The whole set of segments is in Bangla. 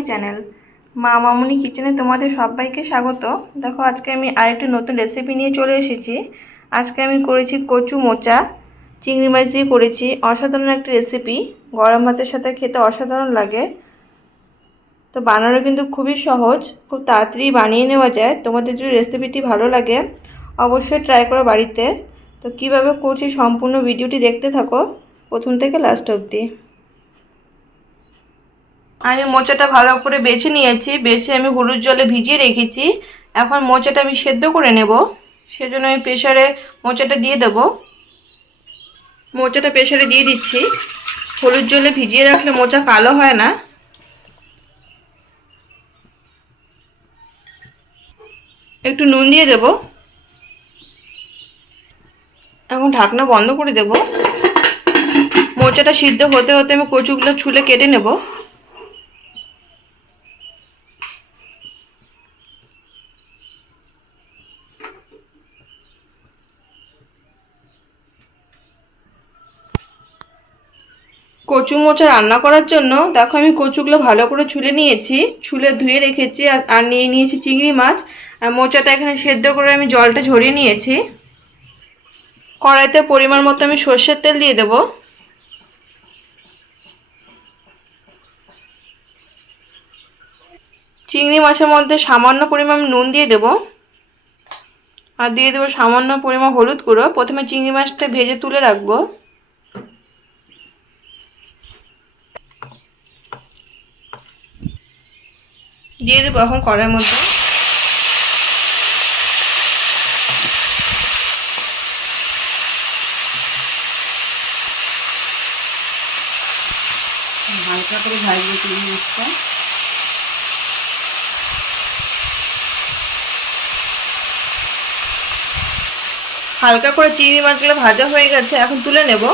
মাই চ্যানেল মা মামুনি কিচেনে তোমাদের সবাইকে স্বাগত। দেখো আজকে আমি আরেকটি নতুন রেসিপি নিয়ে চলে এসেছি। আজকে আমি করেছি কচু মোচা, চিংড়ি মাছ দিয়ে করেছি। অসাধারণ একটা রেসিপি, গরম ভাতের সাথে খেতে অসাধারণ লাগে। তো বানানো কিন্তু খুবই সহজ, খুব তাড়াতাড়ি বানিয়ে নেওয়া যায়। তোমাদের যদি রেসিপিটি ভালো লাগে অবশ্যই ট্রাই করো বাড়িতে। তো কিভাবে করছি সম্পূর্ণ ভিডিওটি দেখতে থাকো প্রথম থেকে লাস্ট অবধি। আমি মোচাটা ভালো করে বেছে নিয়েছি, বেছে আমি হলুদ জলে ভিজিয়ে রেখেছি। এখন মোচাটা আমি সেদ্ধ করে নেব, সেজন্য আমি প্রেসারে মোচাটা দিয়ে দেব। মোচাটা প্রেসারে দিয়ে দিচ্ছি। হলুদ জলে ভিজিয়ে রাখলে মোচা কালো হয় না। একটু নুন দিয়ে দেব। এখন ঢাকনা বন্ধ করে দেব। মোচাটা সিদ্ধ হতে হতে আমি কচুগুলো ছুলে কেটে নেব। কচু মোচা রান্না করার জন্য দেখো আমি কচুগুলো ভালো করে ছুলে নিয়েছি, ছুলে ধুয়ে রেখেছি। আর নিয়ে নিয়েছি চিংড়ি মাছ। আর মোচাটা এখানে সেদ্ধ করে আমি জলটা ঝরিয়ে নিয়েছি। কড়াইতে পরিমাণ মতো আমি সর্ষের তেল দিয়ে দেব। চিংড়ি মাছের মধ্যে সামান্য পরিমাণ নুন দিয়ে দেব। আর দিয়ে দেবো সামান্য পরিমাণ হলুদ গুঁড়ো। প্রথমে চিংড়ি মাছটা ভেজে তুলে রাখবো। দিয়ে দেবো এখন কড়াইয়ের মধ্যে। হালকা করে ভাজবো চিংড়ি মাছটা। হালকা করে চিংড়ি মাছগুলো ভাজা হয়ে গেছে, এখন তুলে নেব।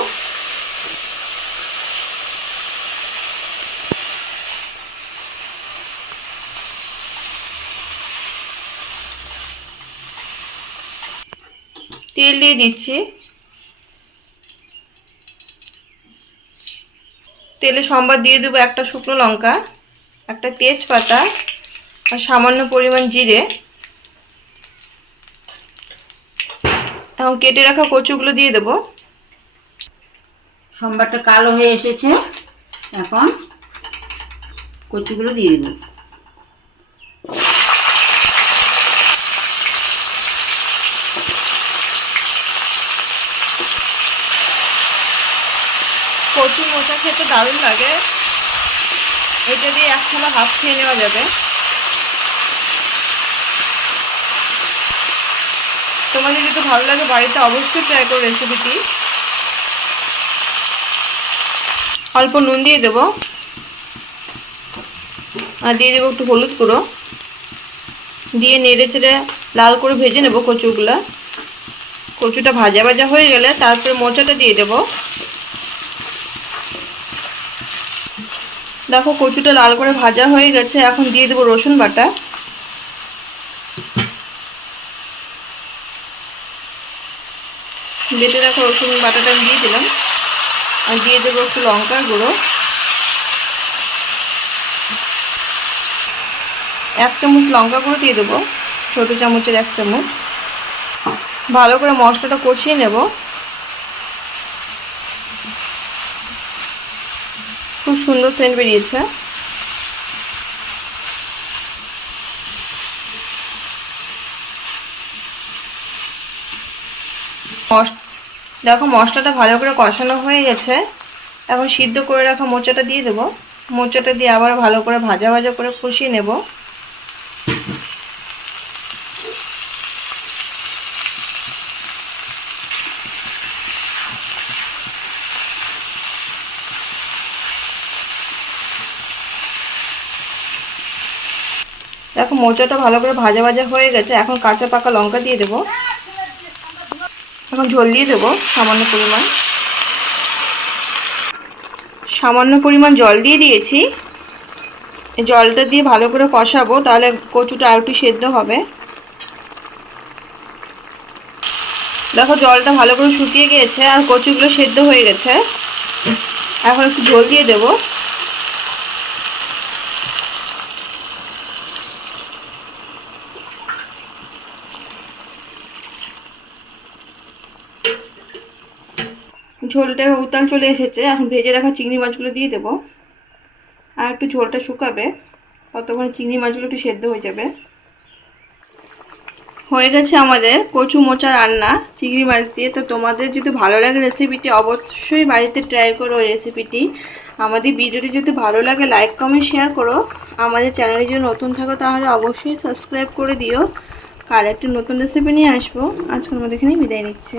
তেল দিয়ে দিচ্ছি। তেলে সম্বার দিয়ে দেবো একটা শুকনো লঙ্কা, একটা তেজপাতা আর সামান্য পরিমাণ জিরে। এখন কেটে রাখা কচুগুলো দিয়ে দেবো। সম্বারটা কালো হয়ে এসেছে, এখন কচুগুলো দিয়ে দেবো। কচু মোচা খেতে দারুণ লাগে, এটা দিয়ে এক থালা ভাত খেয়ে নেওয়া যাবে। তোমাদের যদি ভালো লাগে বাড়িতে অবশ্যই ট্রাই করো রেসিপিটি। অল্প নুন দিয়ে দেবো আর দিয়ে দেবো একটু হলুদ গুঁড়ো। দিয়ে নেড়ে চেড়ে লাল করে ভেজে নেব কচুগুলা। কচুটা ভাজা ভাজা হয়ে গেলে তারপরে মোচাটা দিয়ে দেবো। দেখো কচুটা লাল করে ভাজা হয়ে গেছে, এখন দিয়ে দেবো রসুন বাটা। বেটে রাখো রসুন বাটাটা দিয়ে দিলাম। আর দিয়ে দেবো একটু লঙ্কার গুঁড়ো, 1 চামচ লঙ্কা গুঁড়ো দিয়ে দেবো, ছোটো চামচের 1 চামচ। ভালো করে মশলাটা কষিয়ে নেব। খুব সুন্দর সেন্ট বেরিয়েছে। দেখো মশলাটা ভালো করে কষানো হয়ে গেছে। এখন সিদ্ধ করে রাখা মোচাটা দিয়ে দেবো। মোচাটা দিয়ে আবার ভালো করে ভাজা ভাজা করে কষিয়ে নেব। দেখো মোচাটা ভালো করে ভাজা ভাজা হয়ে গেছে, এখন কাঁচা পাকা লঙ্কা দিয়ে দেবো। এখন ঝোল দিয়ে দেবো সামান্য পরিমাণ জল দিয়ে দিয়েছি। জলটা দিয়ে ভালো করে কষাবো, তাহলে কচুটা আর একটু সেদ্ধ হবে। দেখো জলটা ভালো করে শুকিয়ে গিয়েছে আর কচুগুলো সেদ্ধ হয়ে গেছে। এখন একটু ঝোল দিয়ে দেবো। ঝোলটা উতাল চলে এসেছে, এখন ভেজে রাখা চিংড়ি মাছগুলো দিয়ে দেবো। আর একটু ঝোলটা শুকাবে, ততক্ষণ চিংড়ি মাছগুলো একটু সেদ্ধ হয়ে যাবে। হয়ে গেছে আমাদের কচু মোচা রান্না চিংড়ি মাছ দিয়ে। তো তোমাদের যদি ভালো লাগে রেসিপিটি, অবশ্যই বাড়িতে ট্রাই করো এই রেসিপিটি। আমাদের ভিডিওটি যদি ভালো লাগে লাইক কমেন্ট শেয়ার করো। আমাদের চ্যানেলে যদি নতুন থাকো তাহলে অবশ্যই সাবস্ক্রাইব করে দিও। কাল একটি নতুন রেসিপি নিয়ে আসবো। আজকের মধ্যে এখানেই বিদায় নিচ্ছি।